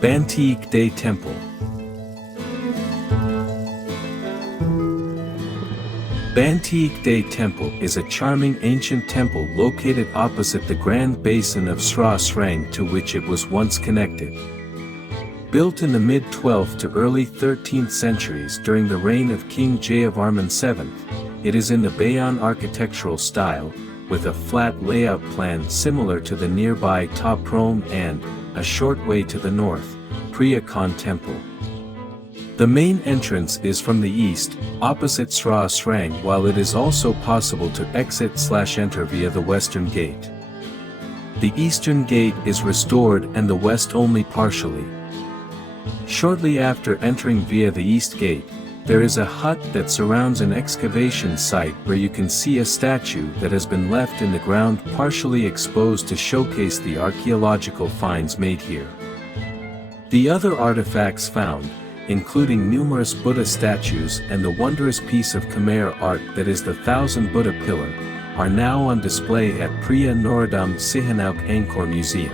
Banteay Kdei Temple. Banteay Kdei Temple is a charming ancient temple located opposite the grand basin of Srah Srang to which it was once connected. Built in the mid-12th to early 13th centuries during the reign of King Jayavarman VII, it is in the Bayon architectural style, with a flat layout plan similar to the nearby Ta Prohm and, a short way to the north, Preah Khan Temple. The main entrance is from the east, opposite Srah Srang, while it is also possible to exit/enter via the western gate. The eastern gate is restored and the west only partially. Shortly after entering via the east gate, there is a hut that surrounds an excavation site where you can see a statue that has been left in the ground partially exposed to showcase the archaeological finds made here. The other artifacts found, including numerous Buddha statues and the wondrous piece of Khmer art that is the Thousand Buddha Pillar, are now on display at Preah Norodom Sihanouk Angkor Museum.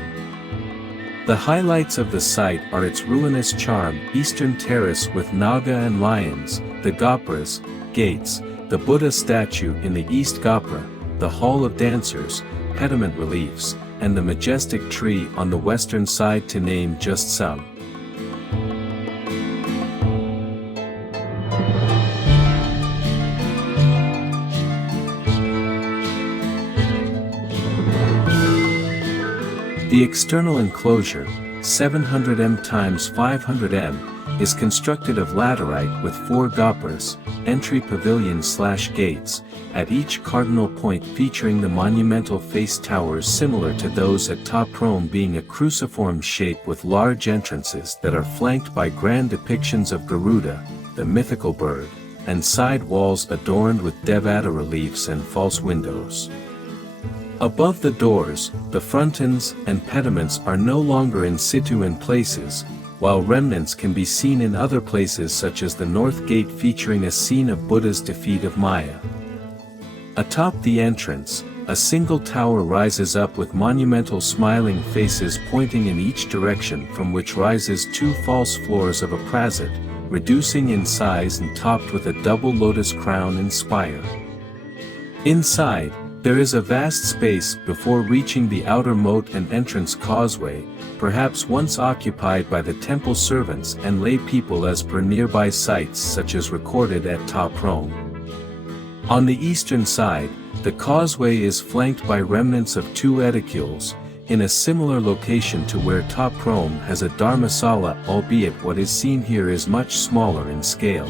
The highlights of the site are its ruinous charm, eastern terrace with Naga and lions, the Gopras, gates, the Buddha statue in the East Gopra, the Hall of Dancers, pediment reliefs, and the majestic tree on the western side to name just some. The external enclosure, 700 m x 500 m, is constructed of laterite with 4 gopras, entry pavilions/gates, at each cardinal point featuring the monumental face towers similar to those at Ta Prohm, being a cruciform shape with large entrances that are flanked by grand depictions of Garuda, the mythical bird, and side walls adorned with Devata reliefs and false windows. Above the doors, the frontons and pediments are no longer in situ in places, while remnants can be seen in other places such as the North Gate featuring a scene of Buddha's defeat of Maya. Atop the entrance, a single tower rises up with monumental smiling faces pointing in each direction, from which rises 2 false floors of a prasit, reducing in size and topped with a double lotus crown and spire. Inside, there is a vast space before reaching the outer moat and entrance causeway, perhaps once occupied by the temple servants and lay people as per nearby sites such as recorded at Ta Prohm. On the eastern side, the causeway is flanked by remnants of 2 edicules, in a similar location to where Ta Prohm has a dharmasala, albeit what is seen here is much smaller in scale.